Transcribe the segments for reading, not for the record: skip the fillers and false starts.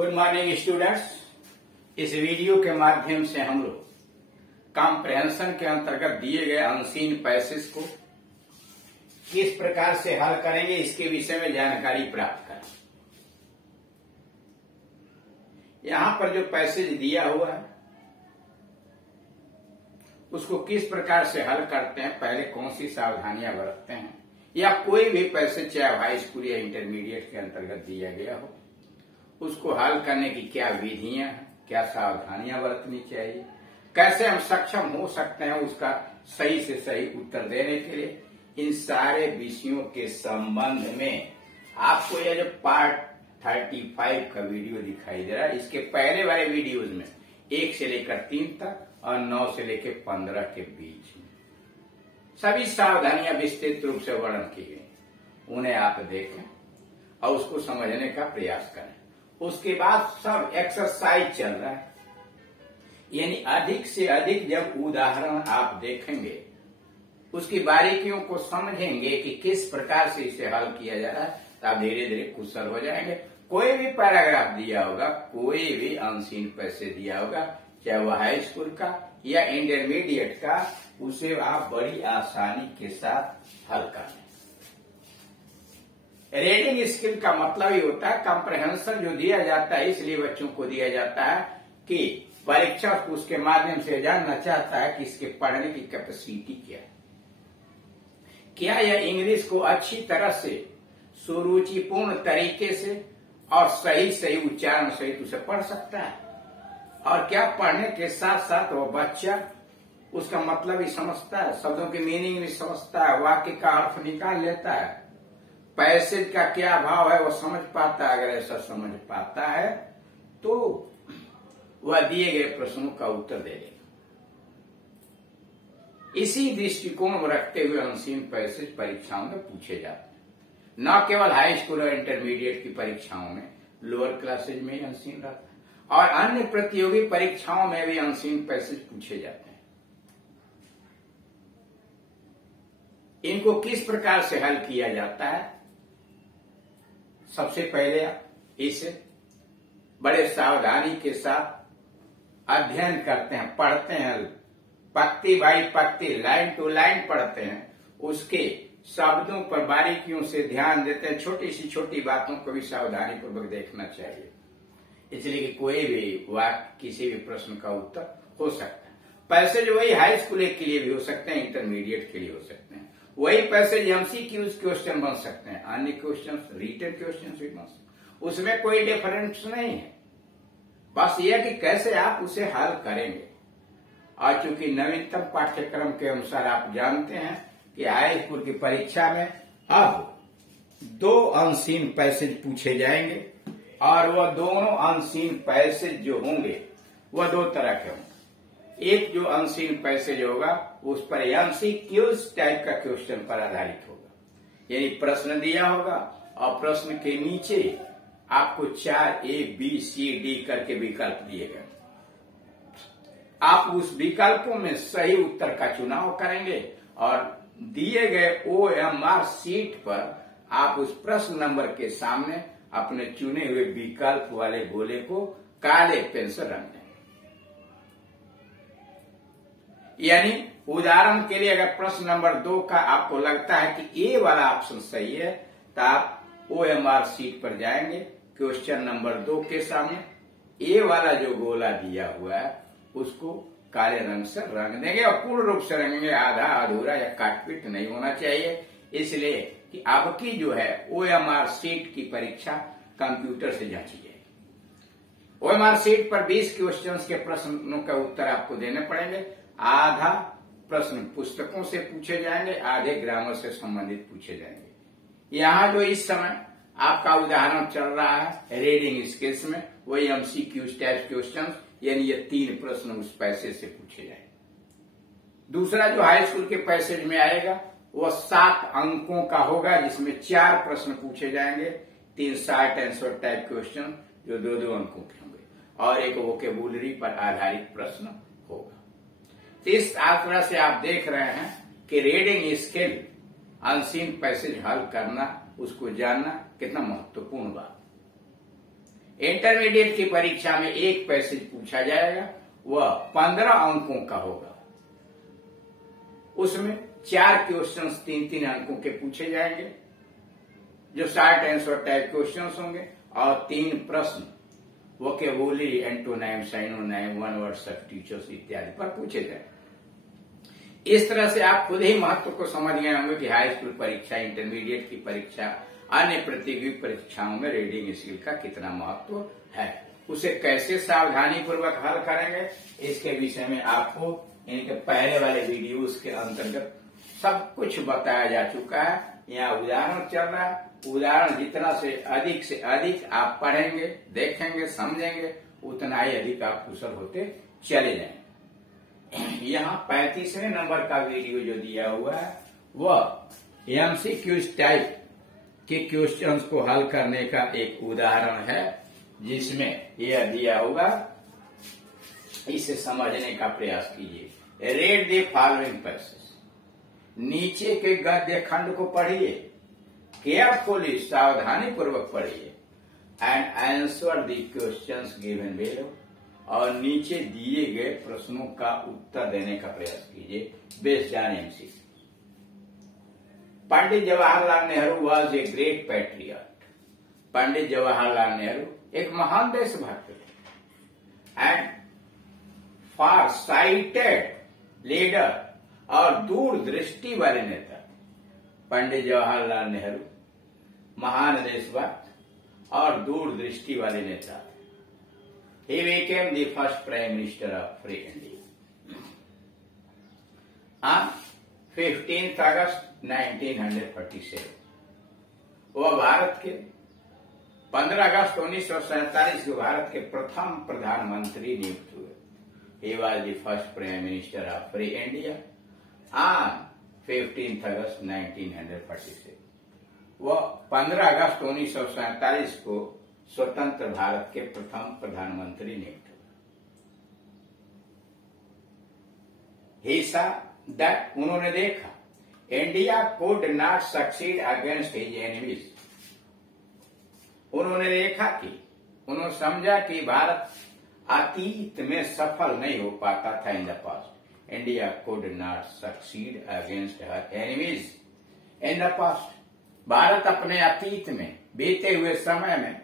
Good morning students. इस video के माध्यम से हम लोग कॉम्प्रिहेंशन के अंतर्गत दिए गए अनसीन पैसेज को किस प्रकार से हल करेंगे इसके विषय में जानकारी प्राप्त करें। यहां पर जो पैसेज दिया हुआ है उसको किस प्रकार से हल करते हैं, पहले कौन सी सावधानियां बरतते हैं, या कोई भी पैसेज चाहे हाई स्कूल या इंटरमीडिएट के अंतर्गत दिया गया हो उसको हल करने की क्या विधियां हैं, क्या सावधानियां बरतनी चाहिए, कैसे हम सक्षम हो सकते हैं उसका सही से सही उत्तर देने के लिए, इन सारे विषयों के संबंध में आपको यह जो पार्ट 35 का वीडियो दिखाई दे रहा है, इसके पहले वाले वीडियोज में 1 से लेकर 3 तक और 9 से लेकर 15 के बीच में सभी सावधानियां विस्तृत रूप से वर्णन की गई, उन्हें आप देखें और उसको समझने का प्रयास करें। उसके बाद सब एक्सरसाइज चल रहा है, यानी अधिक से अधिक जब उदाहरण आप देखेंगे उसकी बारीकियों को समझेंगे कि किस प्रकार से इसे हल किया जा रहा है, तो आप धीरे धीरे कुशल हो जाएंगे। कोई भी पैराग्राफ दिया होगा, कोई भी अनसीन पैसेज दिया होगा, चाहे वह हाई स्कूल का या इंटरमीडिएट का, उसे आप बड़ी आसानी के साथ हल कर लें। रीडिंग स्किल का मतलब ही होता है कॉम्प्रिहेंशन जो दिया जाता है, इसलिए बच्चों को दिया जाता है कि परीक्षक उसके माध्यम से जानना चाहता है कि इसके पढ़ने की कैपेसिटी क्या है, क्या यह इंग्लिश को अच्छी तरह से सुरुचिपूर्ण तरीके से और सही सही उच्चारण सहित उसे पढ़ सकता है, और क्या पढ़ने के साथ साथ वह बच्चा उसका मतलब भी समझता है, शब्दों की मीनिंग भी समझता है, वाक्य का अर्थ निकाल लेता है, पैसेज का क्या भाव है वो समझ पाता है। अगर ऐसा समझ पाता है तो वह दिए गए प्रश्नों का उत्तर दे देगा। इसी दृष्टिकोण में रखते हुए अनसीन पैसेज परीक्षाओं में पूछे जाते हैं, न केवल हाई स्कूल और इंटरमीडिएट की परीक्षाओं में, लोअर क्लासेज में अनसीन रहता है और अन्य प्रतियोगी परीक्षाओं में भी अनसीन पैसेज पूछे जाते हैं। इनको किस प्रकार से हल किया जाता है, सबसे पहले इसे बड़े सावधानी के साथ अध्ययन करते हैं, पढ़ते हैं, पंक्ति बाई पंक्ति, लाइन टू लाइन पढ़ते हैं, उसके शब्दों पर बारीकियों से ध्यान देते हैं, छोटी सी छोटी बातों को भी सावधानी पूर्वक देखना चाहिए, इसलिए कि कोई भी वाक्य किसी भी प्रश्न का उत्तर हो सकता है। पैसेज वही हाई स्कूल के लिए भी हो सकते हैं, इंटरमीडिएट के लिए हो सकते हैं, वही पैसेज एमसीक्यूज क्वेश्चन बन सकते हैं, अन्य क्वेश्चन रिटन क्वेश्चन भी बन सकते हैं, उसमें कोई डिफरेंस नहीं है, बस यह कि कैसे आप उसे हल करेंगे। और चूंकि नवीनतम पाठ्यक्रम के अनुसार आप जानते हैं कि हाई स्कूल की परीक्षा में अब 2 अनसीन पैसेज पूछे जाएंगे, और वह दोनों अनसीन पैसेज जो होंगे वह 2 तरह के होंगे। एक जो अनसीन पैसेज होगा उस पर एमसीक्यूज टाइप का क्वेश्चन पर आधारित होगा, यानी प्रश्न दिया होगा और प्रश्न के नीचे आपको 4 A B C D करके विकल्प दिए गए, आप उस विकल्पों में सही उत्तर का चुनाव करेंगे और दिए गए OMR सीट पर आप उस प्रश्न नंबर के सामने अपने चुने हुए विकल्प वाले गोले को काले पेन से रंग दें। यानी उदाहरण के लिए अगर प्रश्न नंबर 2 का आपको लगता है कि ए वाला ऑप्शन सही है, तो आप OMR सीट पर जाएंगे, क्वेश्चन नंबर 2 के सामने ए वाला जो गोला दिया हुआ है उसको काले रंग से रंग देंगे, और पूर्ण रूप से रंगेंगे, आधा अधूरा या काटपीट नहीं होना चाहिए, इसलिए कि आपकी जो है OMR सीट की परीक्षा कंप्यूटर से जांची जाएगी। OMR सीट पर 20 क्वेश्चंस के प्रश्नों का उत्तर आपको देने पड़ेंगे, आधा प्रश्न पुस्तकों से पूछे जाएंगे, आधे ग्रामर से संबंधित पूछे जाएंगे। यहाँ जो इस समय आपका उदाहरण चल रहा है रीडिंग स्किल्स में, वही एमसीक्यूज टाइप क्वेश्चन, यानी ये 3 प्रश्न उस पैसेज से पूछे जाएंगे। दूसरा जो हाई स्कूल के पैसेज में आएगा वह 7 अंकों का होगा, जिसमें 4 प्रश्न पूछे जाएंगे, 3 शॉर्ट आंसर टाइप क्वेश्चन जो 2-2 अंकों के होंगे, और एक वोकेबुलरी पर आधारित प्रश्न होगा। तो इस तरह से आप देख रहे हैं कि रीडिंग स्किल, अनसीन पैसेज हल करना, उसको जानना कितना महत्वपूर्ण बात। इंटरमीडिएट की परीक्षा में एक पैसेज पूछा जाएगा, वह 15 अंकों का होगा। उसमें 4 क्वेश्चंस 3-3 अंकों के पूछे जाएंगे, जो शॉर्ट आंसर टाइप क्वेश्चंस होंगे, और 3 प्रश्न vocabulary, antonym, synonym, one word substitutions इत्यादि पर पूछे जाए। इस तरह से आप खुद ही महत्व को समझ गए होंगे कि हाई स्कूल परीक्षा, इंटरमीडिएट की परीक्षा, अन्य प्रतियोगी परीक्षाओं में रीडिंग स्किल का कितना महत्व है। उसे कैसे सावधानी पूर्वक हल करेंगे, इसके विषय में आपको इनके पहले वाले वीडियोस के अंतर्गत सब कुछ बताया जा चुका है। यहाँ उदाहरण चल रहा है, उदाहरण जितना से अधिक आप पढ़ेंगे, देखेंगे, समझेंगे, उतना ही अधिक आप कुशल होते चले जाएंगे। यहाँ 35वें नंबर का वीडियो जो दिया हुआ है वह एमसीक्यूज टाइप के क्वेश्चंस को हल करने का एक उदाहरण है, जिसमें यह दिया होगा, इसे समझने का प्रयास कीजिए। रीड द फॉलोइंग पैसेज, नीचे के गद्य खंड को पढ़िए, केयरफुली, सावधानी पूर्वक पढ़िए, and answer the questions given below, और नीचे दिए गए प्रश्नों का उत्तर देने का प्रयास कीजिए based on MCQ. Pandit Jawaharlal Nehru was a great patriot. Pandit Jawaharlal Nehru एक महान देशभक्त थे, एंड फार साइटेड लीडर, और दूरदृष्टि वाले नेता। पंडित जवाहरलाल नेहरू महान देशभक्त और दूरदृष्टि वाले नेता थे। He became the first Prime Minister of Free India on 15th August 1947। वह भारत के 15 अगस्त 1947 को भारत के प्रथम प्रधानमंत्री नियुक्त हुए। He was the first Prime Minister of Free India on 15th August 1947। वह 15 अगस्त 1947 को स्वतंत्र भारत के प्रथम प्रधानमंत्री नियुक्त हुए। He saw that, उन्होंने देखा, India could not succeed against his enemies। उन्होंने देखा कि, उन्होंने समझा कि भारत अतीत में सफल नहीं हो पाता था। In the past, India could not succeed against her enemies in the past। Bharat अपने अतीत में, बीते हुए समय में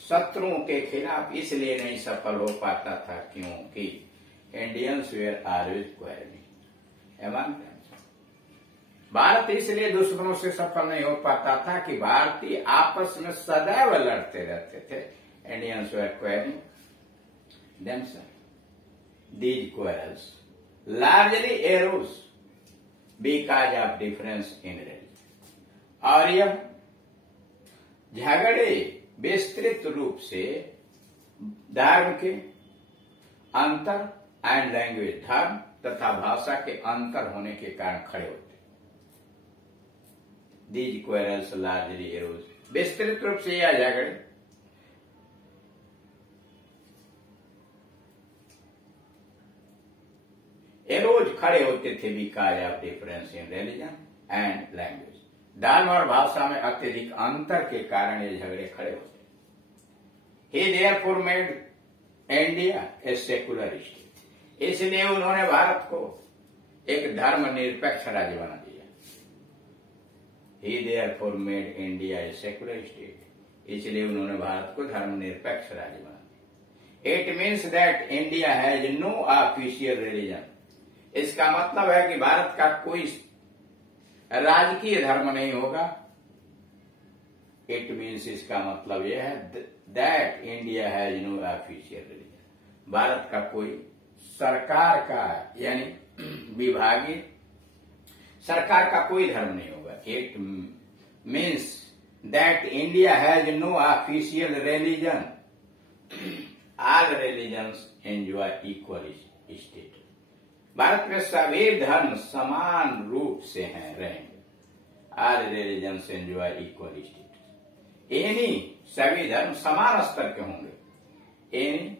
शत्रुओं के खिलाफ इसलिए नहीं सफल हो पाता था क्योंकि Indians were always quarrelling among themselves. Bharat इसलिए दुश्मनों से सफल नहीं हो पाता था कि भारतीय आपस में सदैव लड़ते रहते थे। Indians were quarrelling themselves. These quarrels largely arose because of difference in religion. और यह झगड़े विस्तृत रूप से धर्म के अंतर एंड लैंग्वेज, धर्म तथा भाषा के अंतर होने के कारण खड़े होते। दीज क्वेरल्स लार्जली एरोज, विस्तृत रूप से यह झगड़े एरोज खड़े होते थे because of difference in religion and language. धर्म और भाषा में अत्यधिक अंतर के कारण ये झगड़े खड़े होते। He therefore made India a secular state। इसलिए उन्होंने भारत को एक धर्मनिरपेक्ष राज्य बना दिया। He therefore made India a secular state। इसलिए उन्होंने भारत को धर्मनिरपेक्ष राज्य बना दिया। It means that India has no official religion। इसका मतलब है कि भारत का कोई राजकीय धर्म नहीं होगा। इट मीन्स, इसका मतलब यह है that India has no official religion. Bharat का कोई सरकार का यानी विभागीय सरकार का कोई धर्म नहीं होगा। It means that India has no official religion. All religions enjoy equal status. Bharat में सभी धर्म समान रूप से रहेंगे। All religions enjoy equal status. Any, सभी धर्म समान स्तर के होंगे। Any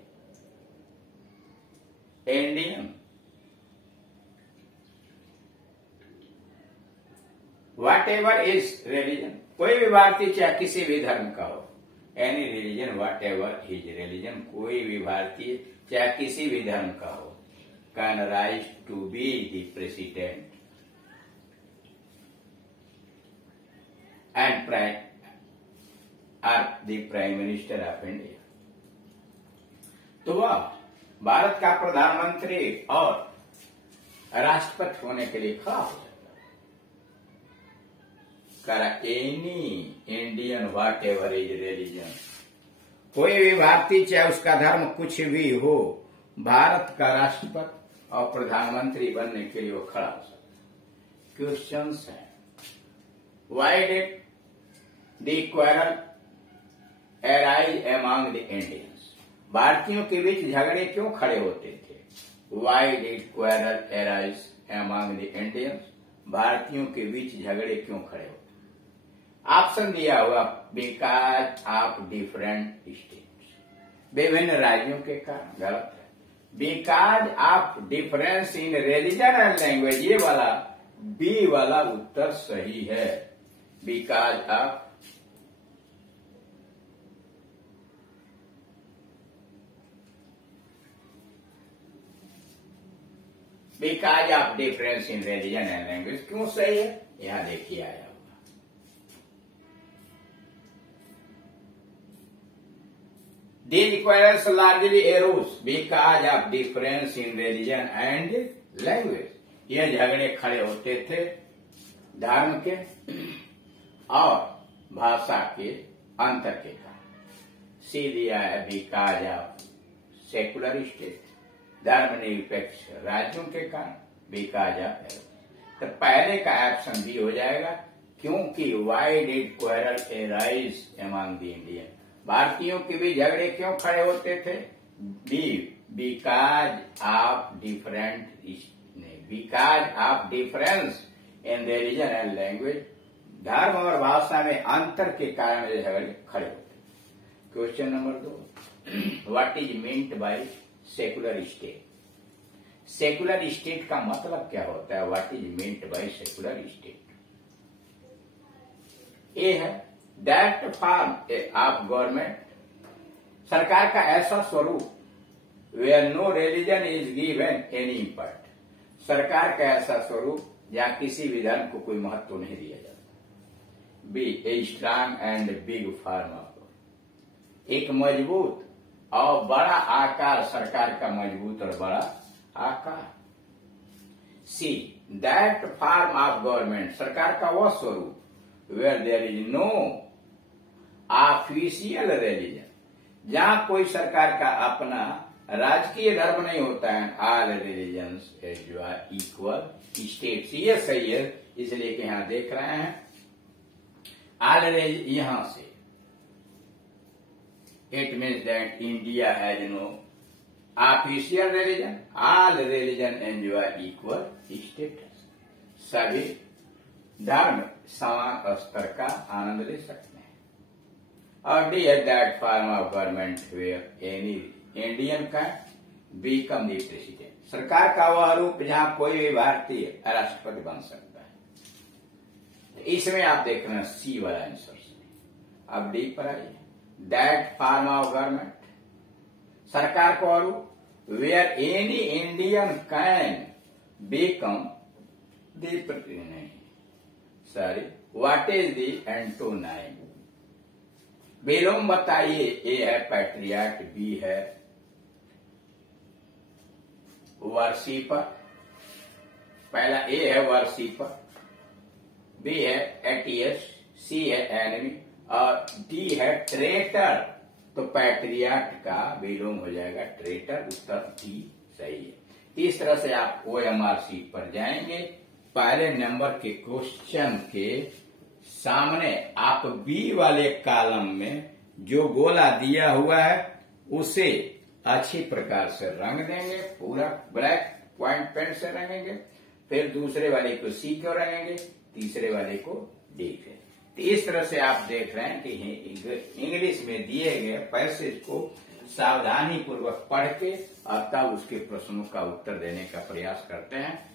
Indian whatever is religion, कोई भी भारतीय चाहे किसी भी धर्म का हो, any religion whatever his religion, कोई भी भारतीय चाहे किसी भी धर्म का हो, can rise to be the president and prime minister of India. तो वह भारत का प्रधानमंत्री और राष्ट्रपति होने के लिए खड़ा हो सकता है। Any Indian what ever is religion, कोई भी भारतीय चाहे उसका धर्म कुछ भी हो, भारत का राष्ट्रपति और प्रधानमंत्री बनने के लिए वो खड़ा हो सकता है। क्वेश्चंस है, why did the quarrel arise among the Indians, भारतीयों के बीच झगड़े क्यों खड़े होते थे? Why did quarrel arise among the Indians, भारतीयों के बीच झगड़े क्यों खड़े होते? ऑप्शन दिया हुआ, बिकॉज ऑफ डिफरेंट स्टेट्स, विभिन्न राज्यों के कारण, गलत है। Because of difference in religion and language, ये वाला बी वाला उत्तर सही है। Because of difference in religion and language, क्यों सही है यहां देखिए आया होगा। These quarrels largely arose because of difference in religion and language, ये झगड़े खड़े होते थे धर्म के और भाषा के अंतर के कारण। सी दिया है बिकॉज ऑफ सेकुलर स्टेट, धर्मनिरपेक्ष राज्यों के कारण, बिकॉज ऑफ। तो पहले का ऑप्शन भी हो जाएगा, क्योंकि why did quarrel arise among the Indian, भारतीयों के भी झगड़े क्यों खड़े होते थे? Because of difference in religion and language, धर्म और भाषा में अंतर के कारण ये झगड़े खड़े होते। Question number 2, what is meant by secular state, secular state का मतलब क्या होता है? What is meant by secular state? A है दैट फॉर्म ऑफ गवर्नमेंट, सरकार का ऐसा स्वरूप where no religion is given any import, सरकार का ऐसा स्वरूप जहां किसी भी धर्म को कोई महत्व नहीं दिया जाता। Be a strong and big form of, एक मजबूत और बड़ा आकार, सरकार का मजबूत और बड़ा आकार। See that form of government, सरकार का वह स्वरूप where there is no official religion, जहां कोई सरकार का अपना राजकीय धर्म नहीं होता है। All religions enjoy equal states, ये सही है, इसलिए कि यहां देख रहे हैं ऑल, यहां से it means that India has no official religion, all religion enjoy equal status, सभी धर्म समान स्तर का आनंद ले सकते हैं। और D at that form of government where any Indian can become the president, सरकार का वह रूप जहां कोई भी भारतीय राष्ट्रपति बन सकता है। इसमें आप देख रहे हैं सी वाला आंसर। अब डी पर आइए, दैट फॉर्म ऑफ गवर्नमेंट, सरकार का रूप where any Indian can become the president, sorry what is the antonym? विलोम बताइए। ए है पैट्रियाट, बी है वर्शिपर, पहला ए है वर्शिपर, बी है एटीएस, सी है एनिमी और डी है ट्रेटर। तो पैट्रियाट का विलोम हो जाएगा ट्रेटर, उत्तर डी सही है। इस तरह से आप OMR शीट पर जाएंगे, पहले नंबर के क्वेश्चन के सामने आप बी वाले कॉलम में जो गोला दिया हुआ है उसे अच्छी प्रकार से रंग देंगे, पूरा ब्लैक पॉइंट पेन से रंगेंगे, फिर दूसरे वाले को सी को रंगेंगे, तीसरे वाले को डी के। तो इस तरह से आप देख रहे हैं कि इंग्लिश में दिए गए पैसेज को सावधानी पूर्वक पढ़ के और तब उसके प्रश्नों का उत्तर देने का प्रयास करते हैं।